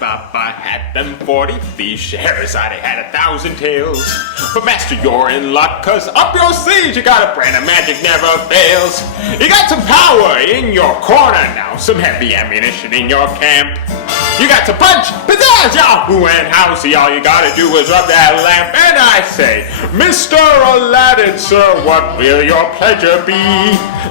Baba had them 40 thieves, Scheherazade had 1,000 tales. But master, you're in luck, cause up your sleeves you got a brand of magic never fails. You got some power in your corner now, some heavy ammunition in your camp. You got to punch, pizzazz, Yahoo and Housey, all you gotta do is rub that lamp. And I say, Mr. Aladdin, sir, what will your pleasure be?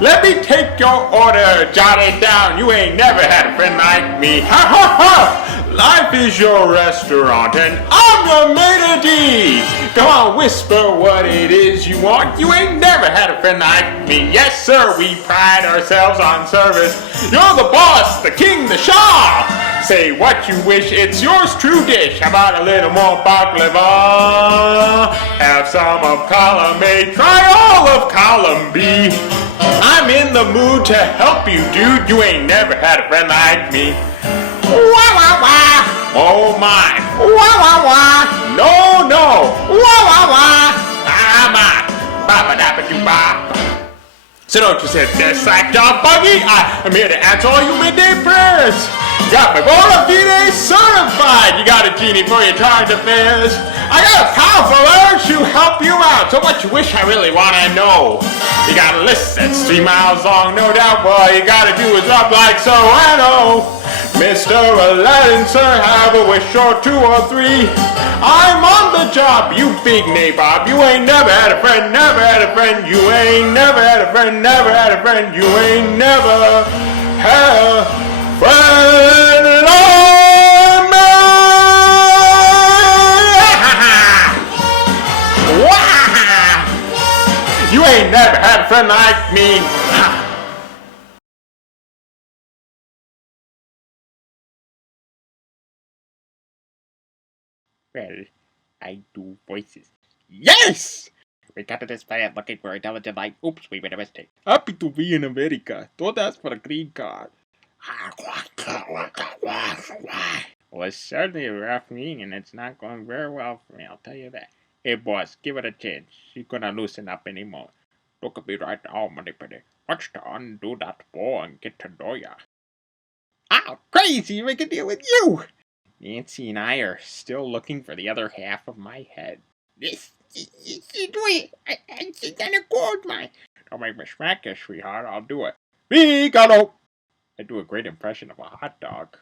Let me take your order, jot it down, you ain't never had a friend like me. Ha ha ha! Life is your restaurant and I'm your maitre d'. Come on, whisper what it is you want, you ain't never had a friend like me. Yes sir, we pride ourselves on service. You're the boss, the king, the shah. Say what you wish, it's yours true dish. How about a little more baklava? Have some of column A, try all of column B. I'm in the mood to help you, dude. You ain't never had a friend like me. Wah wah wah, oh my. Wah wah wah, no no. Wah wah wah, ah my. Ba ba da ba doo ba. So don't you sit there, slack jaw buggy. I'm here to answer all you midday prayers. Got my bona fide certified. You got a genie for your charge affairs. I got a powerful urge to help you out. So what you wish I really wanna know. You got a list that's 3 miles long, no doubt. All you gotta do is rub like so. I know, Mr. Aladdin, sir, have a wish or 2 or 3. I'm on the job, you big nabob. You ain't never had a friend, never had a friend. You ain't never had a friend, never had a friend. You ain't never had a friend like me. You ain't never had a friend like me. Well, I do voices. Yes! We got to this planet looking for intelligent life. Oops, we made a mistake. Happy to be in America. Don't ask for a green card. Well, it's certainly a rough meeting and it's not going very well for me, I'll tell you that. Hey boss, give it a chance. She's gonna loosen up anymore. Look at me right now, money penny. Watch to undo that ball and get to know ya. Oh, crazy! Make a deal with you! Nancy and I are still looking for the other half of my head. This is it. She's gonna gold mine. Don't make me smack you, sweetheart. I'll do it. Mikado! I do a great impression of a hot dog.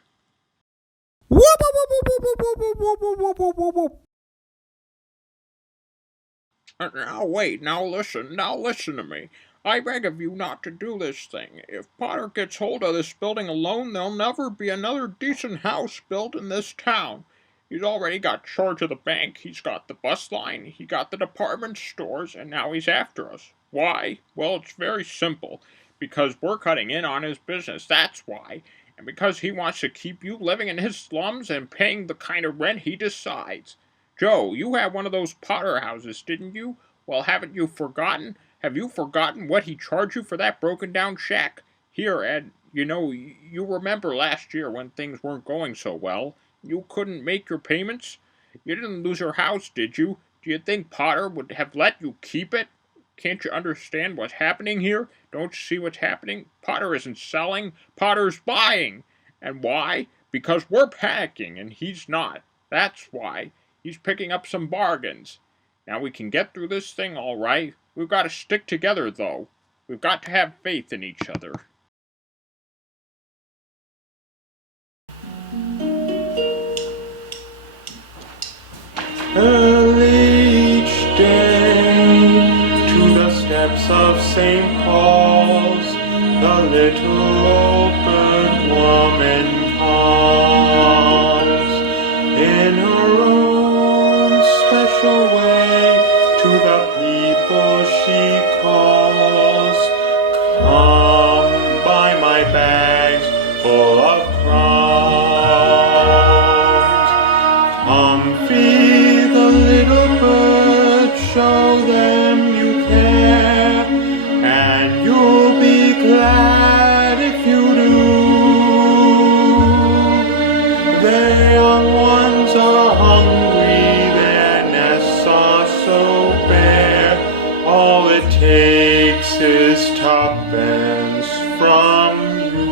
Now wait, now listen to me. I beg of you not to do this thing. If Potter gets hold of this building alone, there'll never be another decent house built in this town. He's already got charge of the bank, he's got the bus line, he got the department stores, and now he's after us. Why? Well, it's very simple. Because we're cutting in on his business, that's why. And because he wants to keep you living in his slums and paying the kind of rent he decides. Joe, you had one of those Potter houses, didn't you? Well, haven't you forgotten? Have you forgotten what he charged you for that broken down shack? Here, Ed, you remember last year when things weren't going so well. You couldn't make your payments? You didn't lose your house, did you? Do you think Potter would have let you keep it? Can't you understand what's happening here? Don't you see what's happening? Potter isn't selling, Potter's buying. And why? Because we're panicking and he's not. That's why. He's picking up some bargains. Now we can get through this thing all right. We've got to stick together, though. We've got to have faith in each other. Early each day, to the steps of St. Paul's, the little old bird woman comes in her own special way to the people she calls. Come buy my bags full of crumbs. Come feed the little birds, show them you care, and you'll be glad if you do. Their young ones are hungry, their nests are so bare. All it takes is tuppence from you.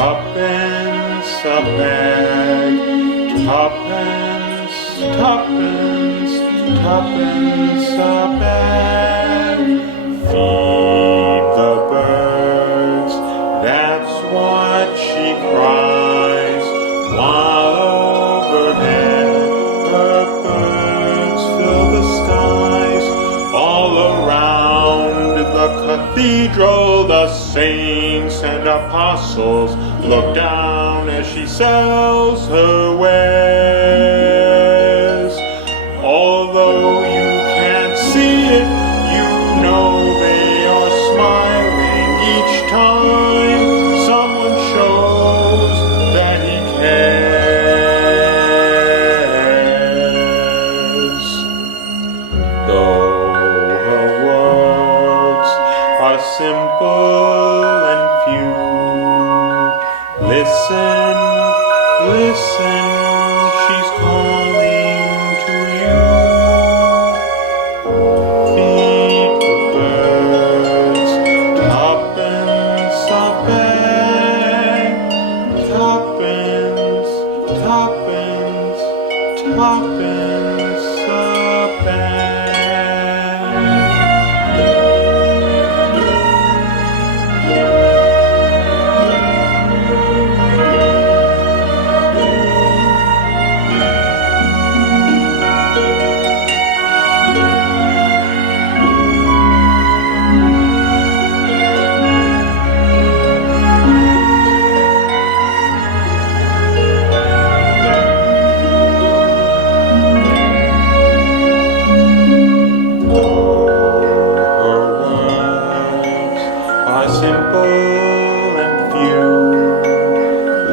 Tuppence a bag, tuppence, tuppence, tuppence a bag. Feed the birds, that's what she cries, while overhead the birds fill the skies. All around the cathedral the saints and apostles look down as she sells her wares. Although you can't see it, you know they are smiling each time someone shows that he cares. Though her words are simple and few, listen, listen, she's calling to you. Feed the birds, tuppence a bag, tuppence, tuppence, tuppence a bag. Simple and few,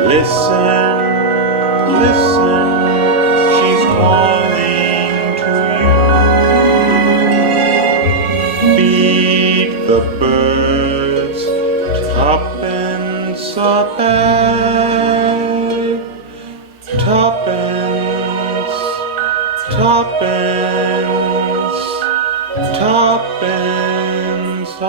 listen, listen, she's calling to you. Feed the birds, tuppence a bag, tuppence, tuppence, tuppence a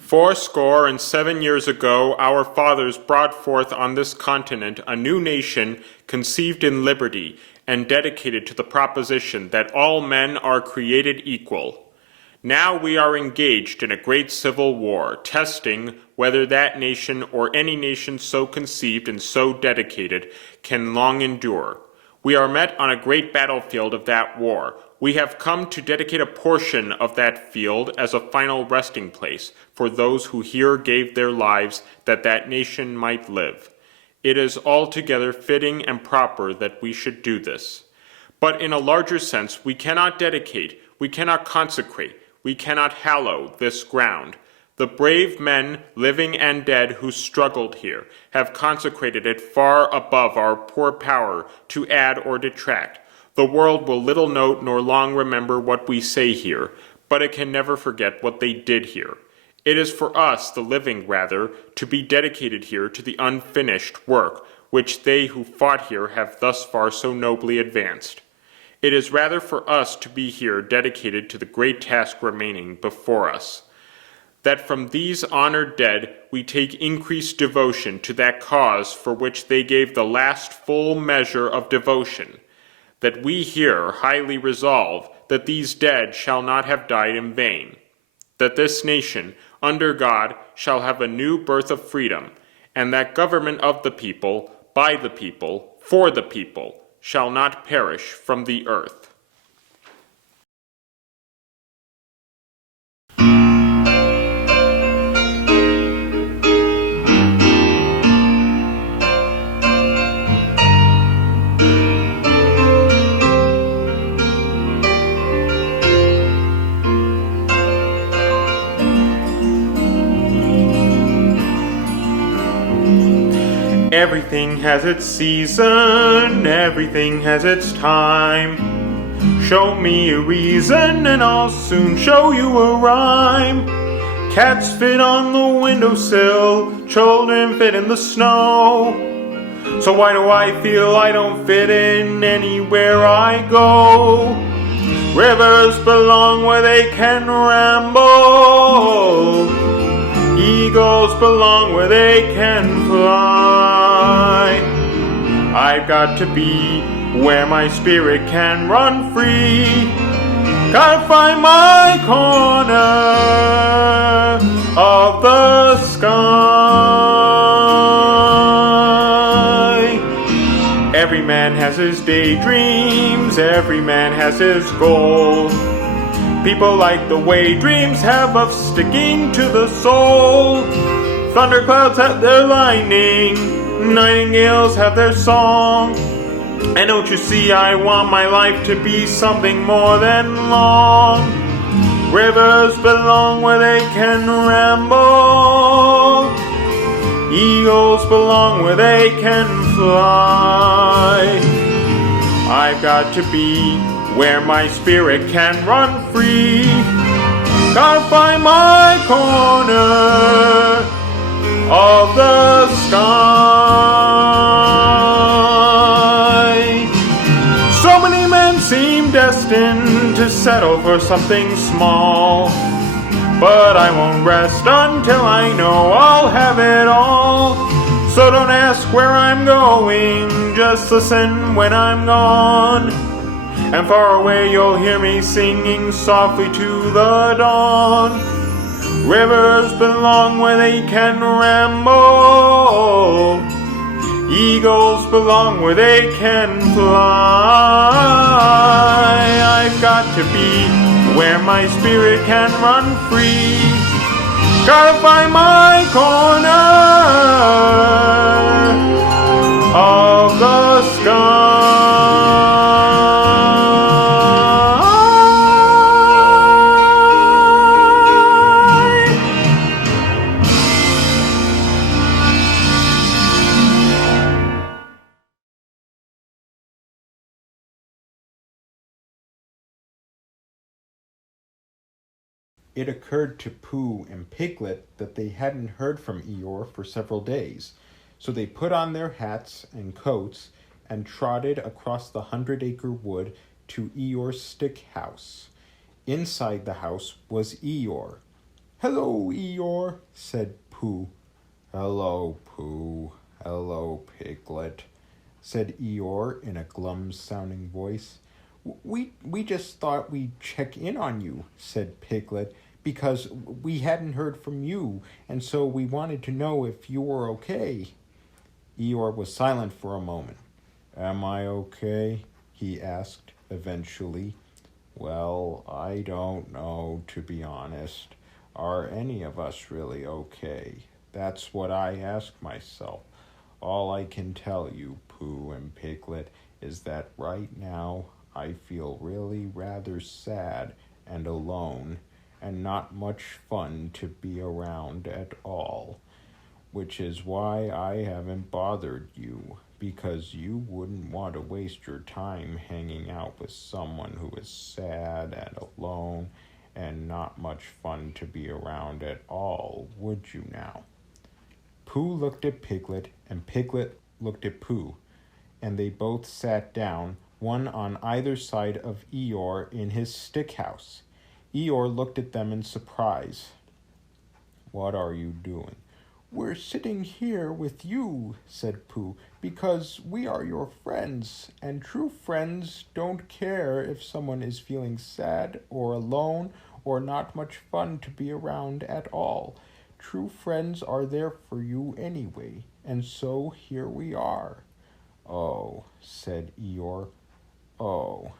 Fourscore and 7 years ago, our fathers brought forth on this continent a new nation conceived in liberty and dedicated to the proposition that all men are created equal. Now we are engaged in a great civil war, testing whether that nation or any nation so conceived and so dedicated can long endure. We are met on a great battlefield of that war. We have come to dedicate a portion of that field as a final resting place for those who here gave their lives that that nation might live. It is altogether fitting and proper that we should do this. But in a larger sense, we cannot dedicate, we cannot consecrate, we cannot hallow this ground. The brave men, living and dead, who struggled here, have consecrated it far above our poor power to add or detract. The world will little note nor long remember what we say here, but it can never forget what they did here. It is for us, the living rather, to be dedicated here to the unfinished work which they who fought here have thus far so nobly advanced. It is rather for us to be here dedicated to the great task remaining before us, that from these honored dead we take increased devotion to that cause for which they gave the last full measure of devotion, that we here highly resolve that these dead shall not have died in vain, that this nation, under God, shall have a new birth of freedom, and that government of the people, by the people, for the people, shall not perish from the earth. Everything has its season, everything has its time. Show me a reason and I'll soon show you a rhyme. Cats fit on the windowsill, children fit in the snow. So why do I feel I don't fit in anywhere I go? Rivers belong where they can ramble. Eagles belong where they can fly. I've got to be where my spirit can run free. Gotta find my corner of the sky. Every man has his daydreams, every man has his goal. People like the way dreams have of sticking to the soul. Thunderclouds have their lightning, nightingales have their song. And don't you see, I want my life to be something more than long. Rivers belong where they can ramble. Eagles belong where they can fly. I've got to be where my spirit can run free. Gotta find my corner of the sky. So many men seem destined to settle for something small, but I won't rest until I know I'll have it all. So don't ask where I'm going, just listen when I'm gone. And far away you'll hear me singing softly to the dawn. Rivers belong where they can ramble. Eagles belong where they can fly. I've got to be where my spirit can run free. Gotta find my corner of the sky. It occurred to Pooh and Piglet that they hadn't heard from Eeyore for several days, so they put on their hats and coats and trotted across the 100-acre wood to Eeyore's stick house. Inside the house was Eeyore. "Hello, Eeyore," said Pooh. "Hello, Pooh. Hello, Piglet," said Eeyore in a glum-sounding voice. We just thought we'd check in on you," said Piglet, "because we hadn't heard from you, and so we wanted to know if you were okay." Eeyore was silent for a moment. "Am I okay?" he asked eventually. "Well, I don't know, to be honest. Are any of us really okay? That's what I ask myself. All I can tell you, Pooh and Piglet, is that right now I feel really rather sad and alone and not much fun to be around at all, which is why I haven't bothered you, because you wouldn't want to waste your time hanging out with someone who is sad and alone and not much fun to be around at all, would you now?" Pooh looked at Piglet, and Piglet looked at Pooh, and they both sat down, one on either side of Eeyore in his stick house. Eeyore looked at them in surprise. "What are you doing?" "We're sitting here with you," said Pooh, "because we are your friends, and true friends don't care if someone is feeling sad or alone or not much fun to be around at all. True friends are there for you anyway, and so here we are." "Oh," said Eeyore. "Oh."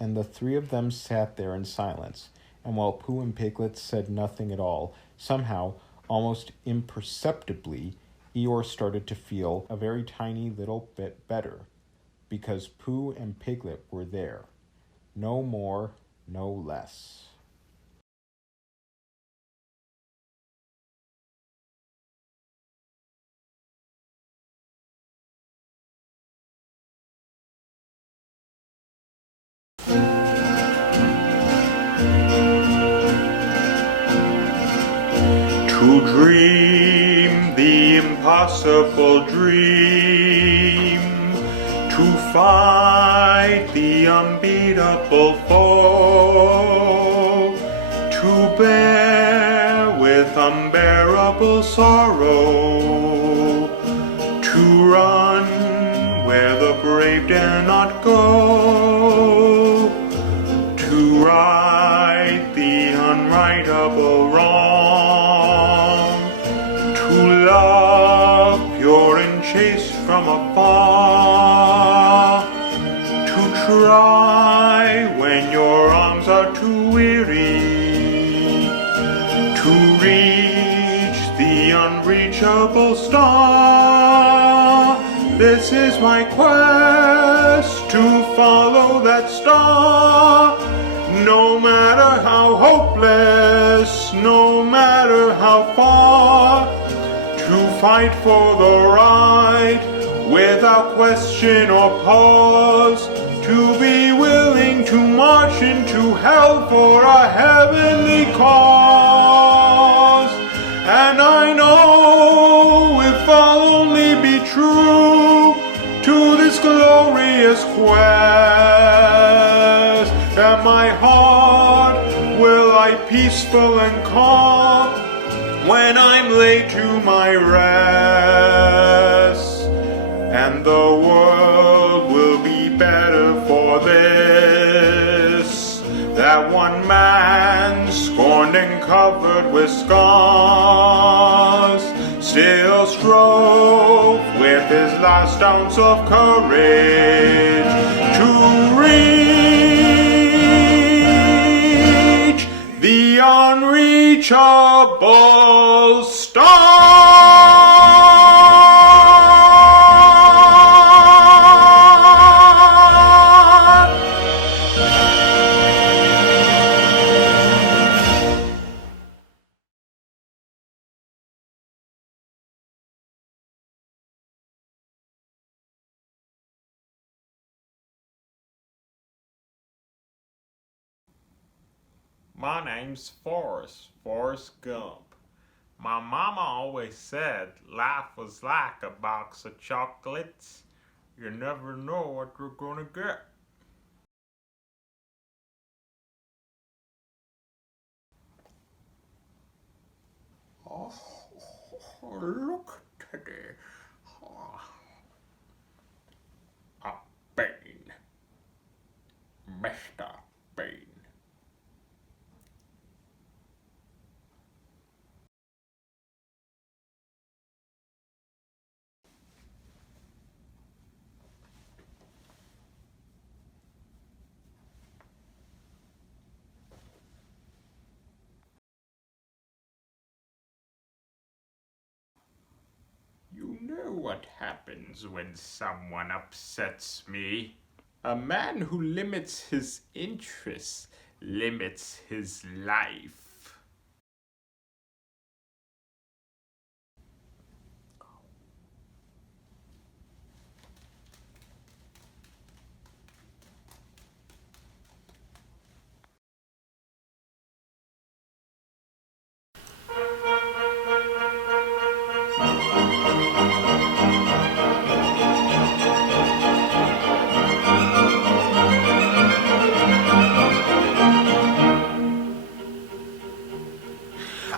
And the three of them sat there in silence, and while Pooh and Piglet said nothing at all, somehow, almost imperceptibly, Eeyore started to feel a very tiny little bit better, because Pooh and Piglet were there. No more, no less. dream the impossible dream, to fight the unbeatable foe, to bear with unbearable sorrow, to run where the brave dare not go, to right the unrightable wrong, to love pure and chaste from afar, to try when your arms are too weary, to reach the unreachable star. This is my quest, to follow that star. No matter how hopeless, no matter how far, to fight for the right without question or pause, to be willing to march into hell for a heavenly cause. And I know if I'll only be true to this glorious quest, that my heart will lie peaceful and calm when I'm laid to my rest, and the world will be better for this, that one man scorned and covered with scars still strove with his last ounce of courage to reach the unreachable star. My name's Forrest Gump. My mama always said life was like a box of chocolates. You never know what you're gonna get. Oh, look today. A Bean. Mr. Bean. You know what happens when someone upsets me. A man who limits his interests limits his life.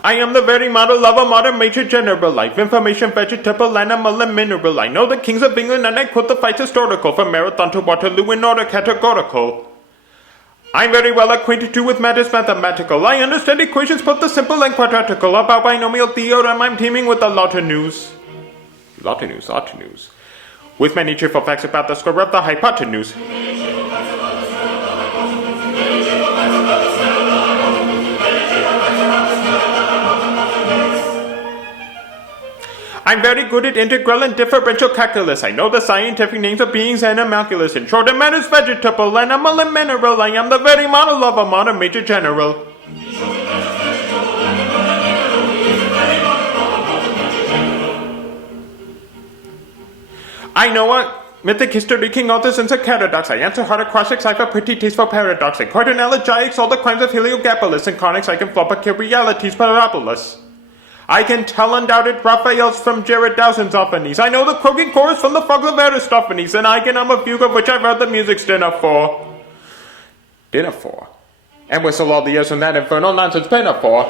I am the very model of a modern major general. Life, information, vegetable, animal, and mineral. I know the kings of England and I quote the fights historical, from Marathon to Waterloo in order categorical. I'm very well acquainted too with matters mathematical. I understand equations both the simple and quadratical. About binomial theorem I'm teeming with a lot of news. Lot of news. With many cheerful facts about the score of the hypotenuse. I'm very good at integral and differential calculus. I know the scientific names of beings and animalculous. In short, it matters vegetable, animal, and mineral. I am the very model of a modern major general. I know what mythic history, king authors, and paradox. I answer hard across cipher, pretty tasteful paradox. I quote elegiacs, all the crimes of Heliogabalus, and chronics I can flop a realities parabolas. I can tell undoubted Raphaels from Jared Dowson's Ophanies. I know the croaking chorus from the frogs of Aristophanes, and I can hum a fugue of which I've heard the music's dinner for. Dinner for? And whistle all the years from that infernal nonsense pinafore.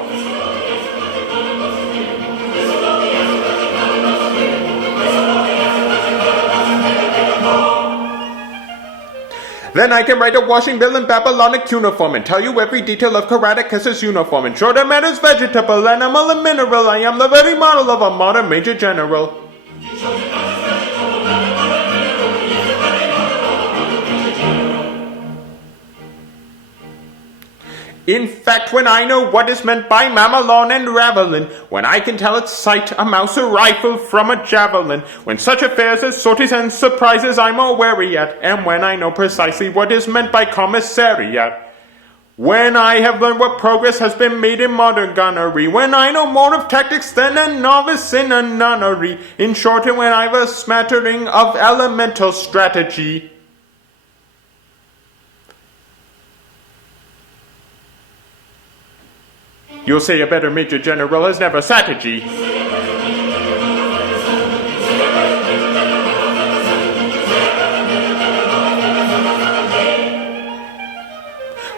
Then I can write a washing bill in Babylonic cuneiform and tell you every detail of Karaticus's uniform. In short, I'm as vegetable, animal, and mineral. I am the very model of a modern major general. In fact, when I know what is meant by mamelon and ravelin, when I can tell its sight, a mouse, a rifle from a javelin, when such affairs as sorties and surprises I'm more wary at, and when I know precisely what is meant by commissariat, when I have learned what progress has been made in modern gunnery, when I know more of tactics than a novice in a nunnery, in short, and when I've a smattering of elemental strategy. You'll say a better major general has never strategy.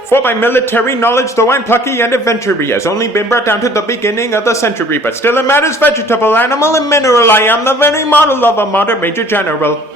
For my military knowledge, though I'm plucky and adventurous, has only been brought down to the beginning of the century, but still it matters vegetable, animal, and mineral. I am the very model of a modern major general.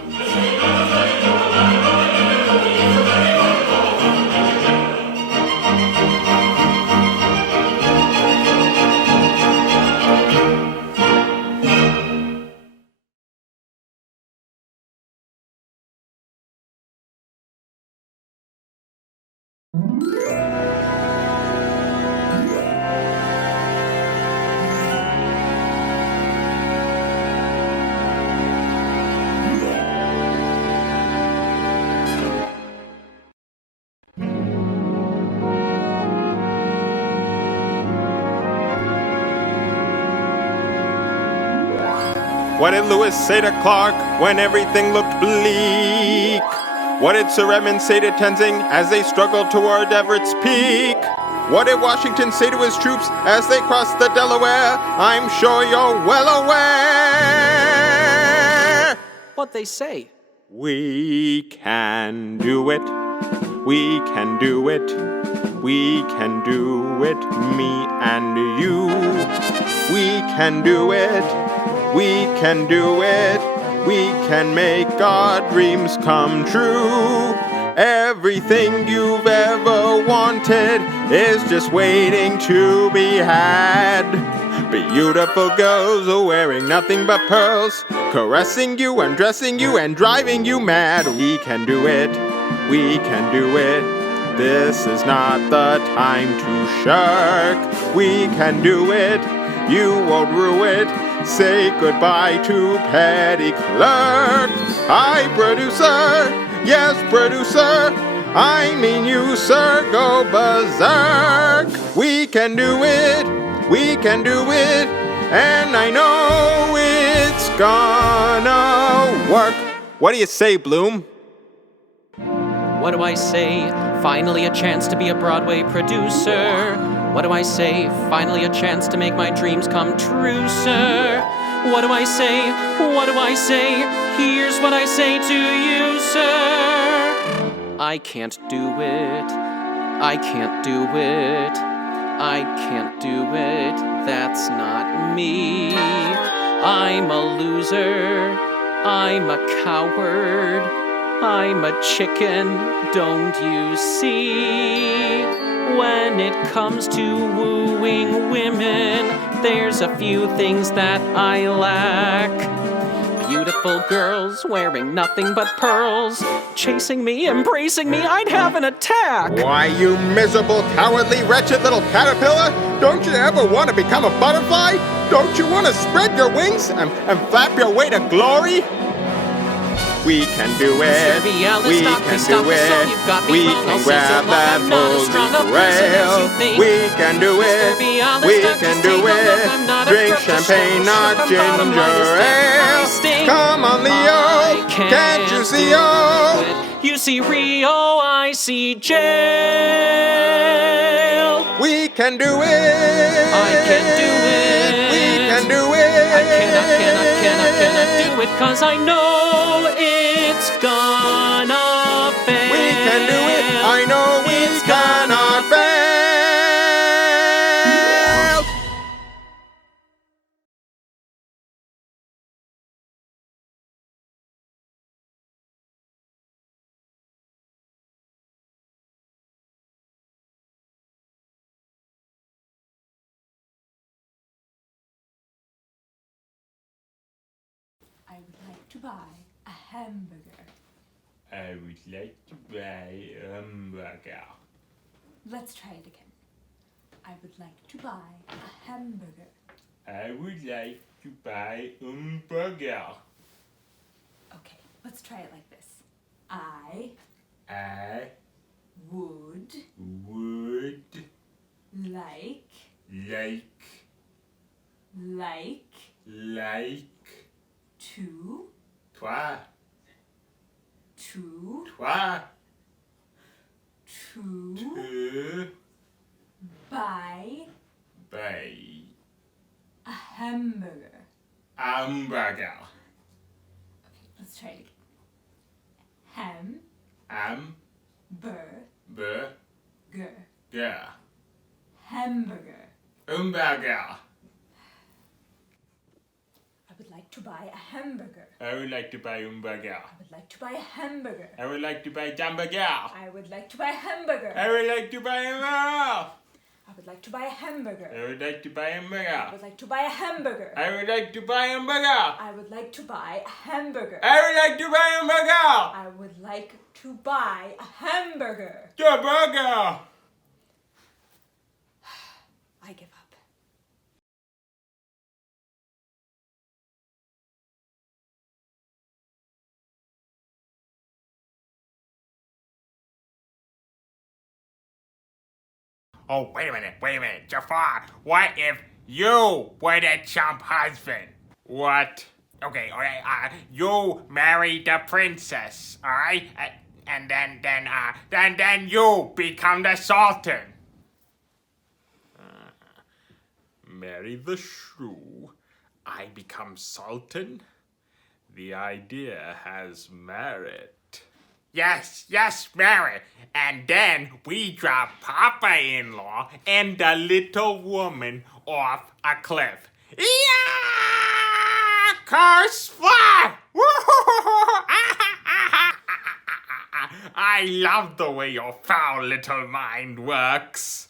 What did Lewis say to Clark when everything looked bleak? What did Sir Edmund say to Tenzing as they struggled toward Everett's Peak? What did Washington say to his troops as they crossed the Delaware? I'm sure you're well aware. What'd they say? We can do it. We can do it. We can do it, me and you. We can do it. We can do it. We can make our dreams come true. Everything you've ever wanted is just waiting to be had. Beautiful girls are wearing nothing but pearls, caressing you, undressing you, and driving you mad. We can do it. We can do it. This is not the time to shirk. We can do it. You won't rue it. Say goodbye to petty clerk. Hi, producer. Yes, producer. I mean you, sir. Go berserk. We can do it. We can do it. And I know it's gonna work. What do you say, Bloom? What do I say? Finally a chance to be a Broadway producer. What do I say? Finally a chance to make my dreams come true, sir. What do I say? What do I say? Here's what I say to you, sir. I can't do it. I can't do it. I can't do it. That's not me. I'm a loser. I'm a coward. I'm a chicken, don't you see? When it comes to wooing women, there's a few things that I lack. Beautiful girls wearing nothing but pearls, chasing me, embracing me, I'd have an attack. Why, you miserable, cowardly, wretched little caterpillar? Don't you ever want to become a butterfly? Don't you want to spread your wings and flap your way to glory? We can do it. We can do it. We can grab that holy grail. We can do it. We can do it. Drink champagne, not ginger ale. Come on, Leo. Can't you see, oh? You see Rio, I see jail. We can do it! I can do it! We can do it! I cannot do it, 'cause I know it's gonna fail. We can do it! I know we cannot fail! I would like to buy a hamburger. I would like to buy a hamburger. Let's try it again. I would like to buy a hamburger. I would like to buy a hamburger. Okay, let's try it like this. I I would would like like to toi to buy buy a hamburger. hamburger. Okay, let's try it again. Hamburger. Hamburger. Hamburger. Hamburger. I would like to buy a hamburger. I would like to buy hamburger. I would like to buy a hamburger. I would like to buy hamburger. I would like to buy a hamburger. I would like to buy hamburger. I would like to buy a hamburger. I would like to buy I hamburger. would like to buy a hamburger. I would like to buy hamburger. I would like to buy a hamburger. I would like to buy hamburger. I would like to buy a hamburger. The burger. I give up. Oh, wait a minute, Jafar. What if you were the chump husband? What? Okay, alright, you marry the princess, alright? And then you become the sultan. Marry the shrew, I become sultan? The idea has merit. Yes, merit. And then we drop Papa-in-law and the little woman off a cliff. Yeah! Curse fly! I love the way your foul little mind works.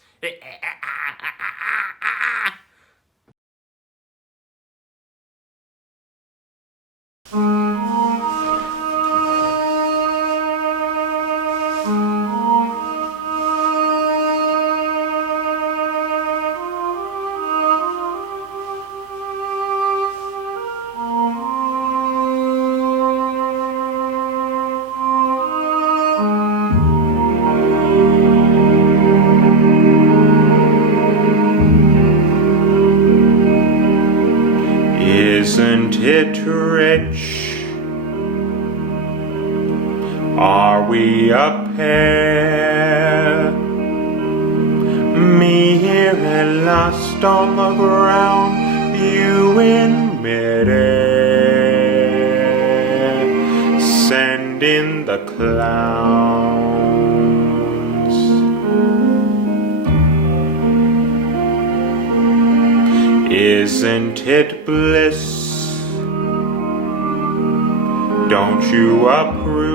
Isn't it rich? Are we a pair? Me here at last on the ground, you in midair. Send in the clowns. Isn't it bliss? Don't you approve?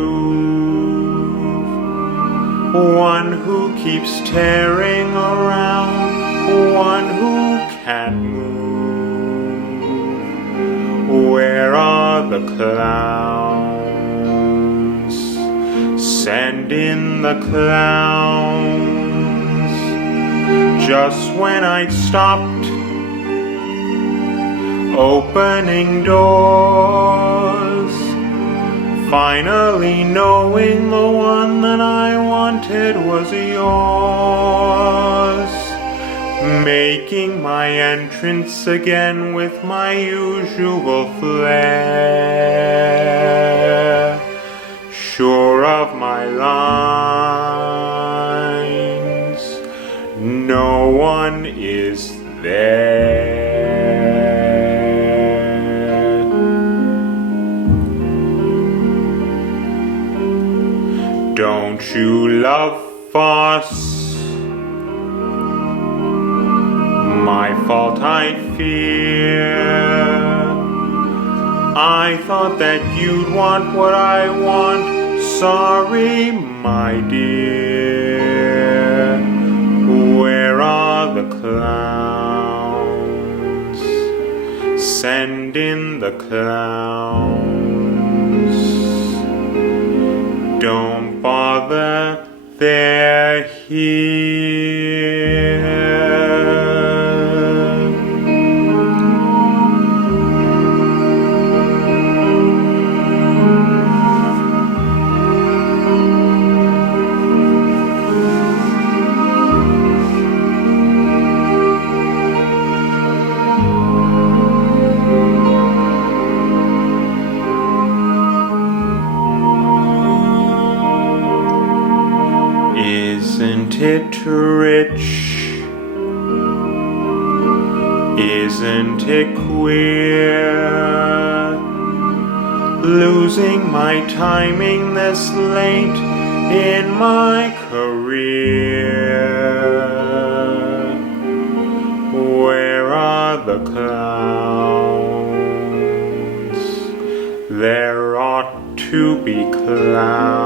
One who keeps tearing around, one who can't move. Where are the clowns? Send in the clowns. Just when I'd stopped opening doors, finally knowing the one that I wanted was yours, making my entrance again with my usual flair, sure of my lines, no one is there. Don't you love us? My fault, I fear. I thought that you'd want what I want. Sorry, my dear. Where are the clowns? Send in the clowns. Don't bother, they're here. Isn't it rich? Isn't it queer? Losing my timing this late in my career. Where are the clowns? There ought to be clowns.